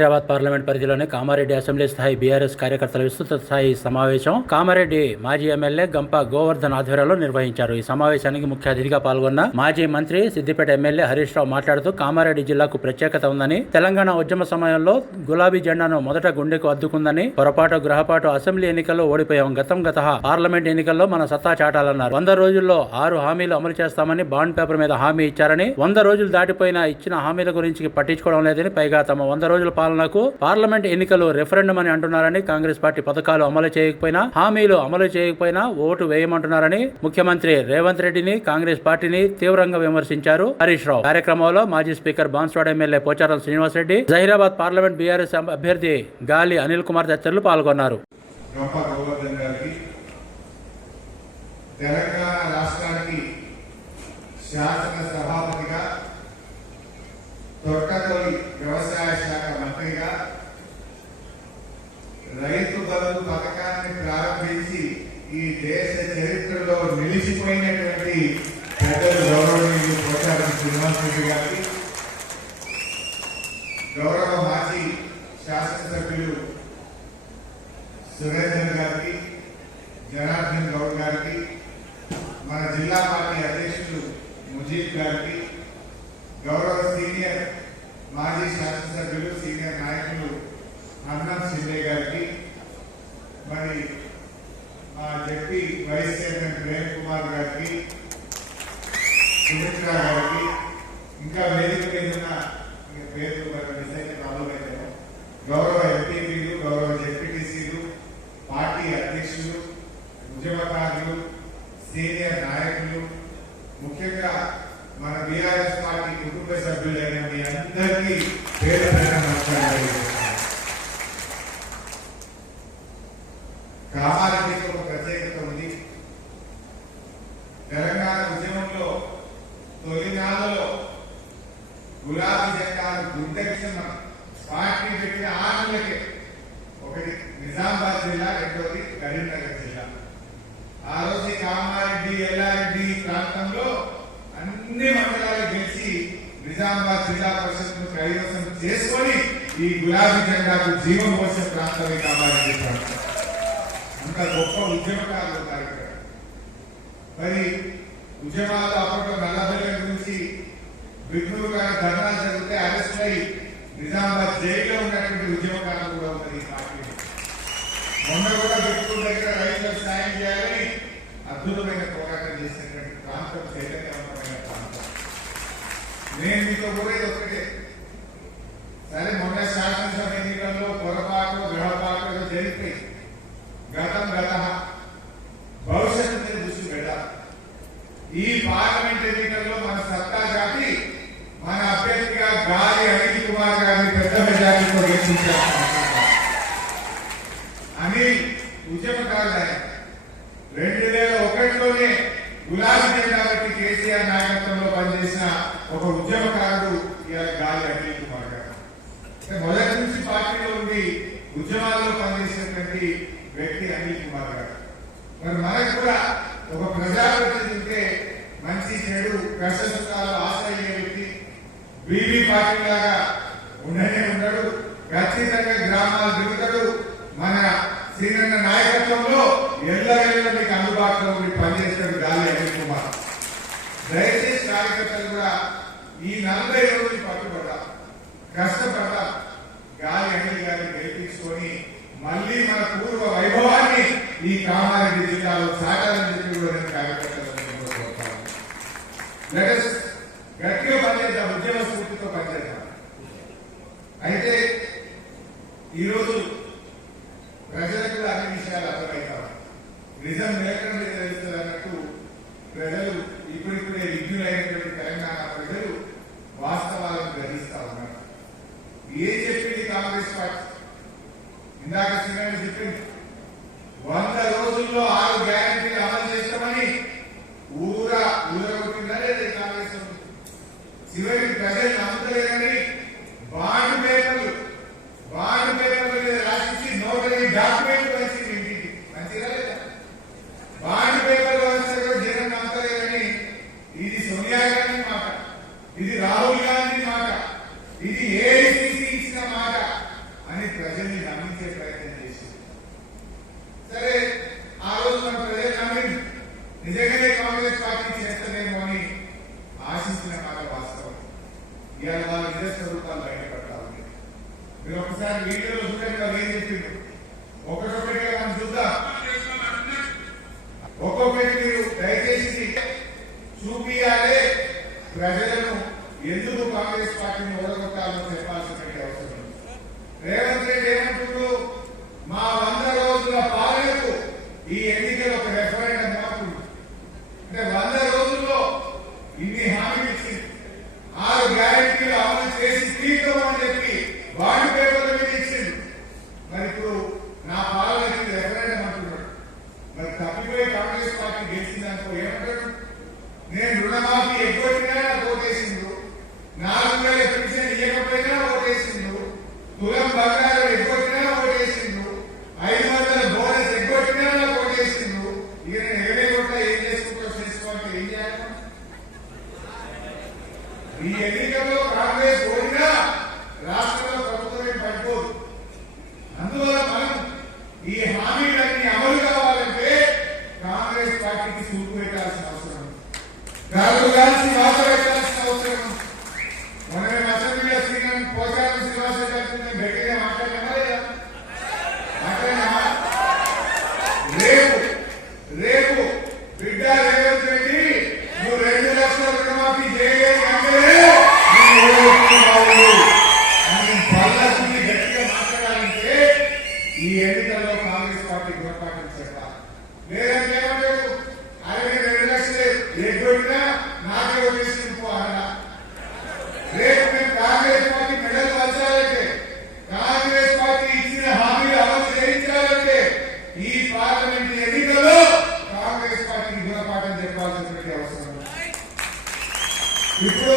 Hyderabad parliament పరిధిలోని Kamareddy assembly స్థాయి BRS కార్యకర్తల విస్తృత స్థాయి సమావేశం కామారెడ్డి మాజీ ఎమ్మెల్యే గంప గోవర్ధన్ ఆధ్వర్యంలో నిర్వహించారు. ఈ సమావేశానికి ముఖ్య అతిథిగా పాల్గొన్న మాజీ మంత్రి సిద్దిపేట ఎమ్మెల్యే హరీష్ రావు మాట్లాడుతూ కామారెడ్డి జిల్లాకు ప్రత్యేకత ఉందని తెలంగాణ ఉద్యమ సమయంలో గులాబీ జెండాను మొదట గుండెకు అద్దుకుందని పొరపాటు గ్రహపాటు అసెంబ్లీ ఎన్నికల్లో ఓడిపోయాం గతం గత పార్లమెంట్ ఎన్నికల్లో మన సత్తా చాటాలన్నారు. వంద రోజుల్లో ఆరు హామీలు అమలు చేస్తామని బాండ్ పేపర్ మీద హామీ ఇచ్చారని వంద రోజులు దాటిపోయిన ఇచ్చిన హామీల గురించి పట్టించుకోవడం లేదని పైగా తమ వంద రోజుల పాలనకు పార్లమెంట్ ఎన్నికలు రెఫరెండం అని అంటున్నారని కాంగ్రెస్ పార్టీ పథకాలు అమలు చేయకపోయినా హామీలు అమలు చేయకపోయినా ఓటు వేయమంటున్నారని ముఖ్యమంత్రి రేవంత్ రెడ్డిని కాంగ్రెస్ పార్టీని తీవ్రంగా విమర్శించారు హరీష్ రావు. కార్యక్రమంలో మాజీ speaker Banswada MLA Pocharam Srinivas Reddy Zaheerabad parliament BRS అభ్యర్థి గాలి అనిల్ కుమార్ తదితరులు పాల్గొన్నారు. తెలంగాణ రాష్ట్రానికి శాసనసభ తొట్టతొలి వ్యవసాయ శాఖ మంత్రిగా రైతు బంధు పథకాన్ని ప్రారంభించి ఈ దేశ చరిత్రలో నిలిచిపోయినటువంటి పెద్దలు గౌరవనీయులు పోచారం శ్రీనివాస్ రెడ్డి గారికి గౌరవ మాజీ శాసనసభ్యులు సురేందర్ గారికి జనార్దన్ గౌడ్ గారికి మన జిల్లా పార్టీ అధ్యక్షులు ముజీబ్ గారికి గౌరవ సీనియర్ మాజీ శాసనసభ్యులు సీనియర్ నాయకులు అన్నం షిండే గారికి మరి మా ZP vice chairman Prem Kumar గారికి సుమిత్ర గారికి ఇంకా వేదిక మీద ఉన్న ఇంకా పేర్లు మరి మిస్ అయితే ప్రాబ్లం అయితే గౌరవ ఎంపీపీలు గౌరవ జెడ్పీటీసీలు పార్టీ అధ్యక్షులు ఉద్యమకారులు సీనియర్ నాయకులు ముఖ్యంగా మన బీఆర్ఎస్ పార్టీ కుటుంబ సభ్యులైన మీ అందరికీ పేరు పేరు నమస్కారాలు తెలియజేస్తున్నాను. కామారెడ్డికి ఒక ప్రత్యేకత ఉంది. తెలంగాణ ఉద్యమంలో తొలినాళ్ళలో గులాబీ జెండాను గుర్తించిన పార్టీ పెట్టిన ఆటలకే ఒకటి నిజామాబాద్ జిల్లా రెండోది కరీంనగర్ జిల్లా. ఆ రోజు కామారెడ్డి ఎల్లారెడ్డి ప్రాంతంలో అన్ని మండలాలు గెలిచి నిజామాబాద్ జిల్లా పరిషత్ను కైవసం చేసుకొని ఈ గులాబీ జెండాకు జీవం పోసే ప్రాంతమే కామారెడ్డి ప్రాంతం. అంత గొప్ప ఉద్యమకారులు ఉన్నారు ఇక్కడ మరి ఉద్యమాలు అప్పట్లో నల్లబెల్ల నుంచి విఘ్నులు గారి ధర్నాలు జరిగితే అరెస్ట్ అయి నిజామాబాద్ జైల్లో ఉన్నటువంటి ఉద్యమకారులు కూడా ఉన్నది ఈ పార్టీలో. మొన్న కూడా విఘ్నుల దగ్గర రైతులకు సాయం చేయాలని అద్భుతమైన పోరాటం చేసినటువంటి ప్రాంతం చైతన్యవంతమైన ప్రాంతం. నేను మీతో కూడా ఇది ఒకటే. సరే మొన్న శాసనసభ ఎన్నికల్లో పొరపాటు గ్రహపాటు జరిగిపోయి గతం గత భవిష్యత్తు మీద దృష్టి పెట్టాలి ఈ పార్లమెంట్ ఎన్నికల్లో మన సత్తా చాటి మన అభ్యర్థిగా గాలి అనిల్ కుమార్ గారిని పెద్ద అని గెలిపించారు అనిల్ రెండు వేల ఒకటిలోనే గులాబీ జెండా పెట్టి కేసీఆర్ నాయకత్వంలో పనిచేసిన ఒక ఉద్యమకారుడు ఇలా గాలి అనిల్ కుమార్ గారు. మొదటి నుంచి పార్టీలో ఉండి ఉద్యమాల్లో పనిచేసినటువంటి వ్యక్తి అనిల్ కుమార్ గారు. మరి మనకు కూడా ఒక ప్రజాప్రతినిధి ఉంటే మంచి చెడు కష్ట సుఖాలు ఆశ్రయ వ్యక్తి బీబీ పార్టీ లాగా శ్రీరంగ నాయకత్వంలో ఎల్లవేళ మీకు అందుబాటులో ఉండి పనిచేసిన గాలి అనిల్ కుమార్. దయచేసి కార్యకర్తలు కూడా ఈ నలభై రోజులు పట్టుబడ్డా కష్టపడ్డా గాలి అనిల్ గారిని గెలిపించుకొని మళ్ళీ మన పూర్వ వైభవాన్ని ఈ కామారెడ్డి ప్రజలకు కూడా అన్ని విషయాలు అర్థమవుతాం నిజం లేకుండా తెలుస్తుంది అన్నట్టు ప్రజలు ఇప్పుడిప్పుడే విజ్ఞులైనటువంటి తెలంగాణ ప్రజలు వాస్తవాలను గ్రహిస్తా ఉన్నారు. ఏం చెప్పింది కాంగ్రెస్ పార్టీ? ఇందాక శ్రీరామ్ చెప్పింది. నిజంగానే కాంగ్రెస్ పార్టీ చేస్తలేమో అని ఆశించిన కాలం వాస్తవం. ఇవాళ వాళ్ళ నిజ స్వరూపాలు మీరు ఒకసారి వీడియోలో చూడండి ఏం చెప్పిండు ఒక్కొక్కటిగా మనం చూద్దాం. ఒక్కొక్కటి మీరు దయచేసి చూపియాలి. ప్రజలను ఎందుకు కాంగ్రెస్ పార్టీని ఓడగొట్టాలో చెప్పాల్సినటువంటి అవసరం రేవంత్ రెడ్డి ఏమంటున్నారు మా వంద రోజుల ఈ ఎన్నిక ఇన్ని హామీలు ఇచ్చింది. ఆరు గ్యారెంటీలు అమలు చేసి తీర్థమని చెప్పి వాడి పేపర్ల మీద ఇచ్చింది. మరి ఇప్పుడు నా పాలన రెఫరెండం అంటున్నాడు. మరి తప్పిపోయి కాంగ్రెస్ పార్టీ గెలిచిందనుకో ఏమంటాడు? నేను రుణమాఫీ ఎగ్గొట్టినా నాకు ఓటేసిండు నాలుగు వేల పెన్షన్ ఇవ్వకపోయినా ఓటేసిండు తులం బంగారం ఎగ్గొట్టినా ఓటేసిండు ఐదు వందల బోనస్ ఎగ్గొట్టినా నాకు ఓటేసిండు ఇక నేను ఏడే కొట్ట ఏం చేసుకుంటూ చేసుకోవాలంటే ఏం చేయాలి ఈ ఎన్నికల్లో కాంగ్రెస్ ఓడినా రాష్ట్రంలో ప్రభుత్వం ఏం పడిపోదు అందువల్ల మనం ఈ హామీలన్నీ అమలు కావాలంటే కాంగ్రెస్ పార్టీకి సూపు పెట్టాల్సిన అవసరం ఉంది. గాలు గాల్చి వాత పెట్టాల్సిన అవసరం ఉంది. మనమే అసెంబ్లీలో శ్రీకాంత్ పోచారం శ్రీనివాస గారితో గట్టిగా మాట్లాడినామా లేదా మాట్లాడినామా రేపు రేపు బిడ్డ రేవంత్ రెడ్డి నువ్వు రెండు లక్షల రుణమాఫీ చేయలేదు అంటే నువ్వు ఓడిపోతున్నావు. అని బల్లకుండి గట్టిగా మాట్లాడాలంటే ఈ ఎన్నికల్లో కాంగ్రెస్ పార్టీ గుణపాఠం చెప్పాలి లేదంటే ఏమంటాడు ఆయన రెండు లక్షలు? నాకే అన్నా. రేపు మేము కాంగ్రెస్ పార్టీ మెడల్ పంచాలంటే కాంగ్రెస్ పార్టీ ఇచ్చిన హామీలు అమలు చేయించాలంటే ఈ పార్లమెంట్ ఎన్నికల్లో కాంగ్రెస్ పార్టీకి గుణపాఠం చెప్పాల్సినటువంటి అవసరం ఇప్పుడు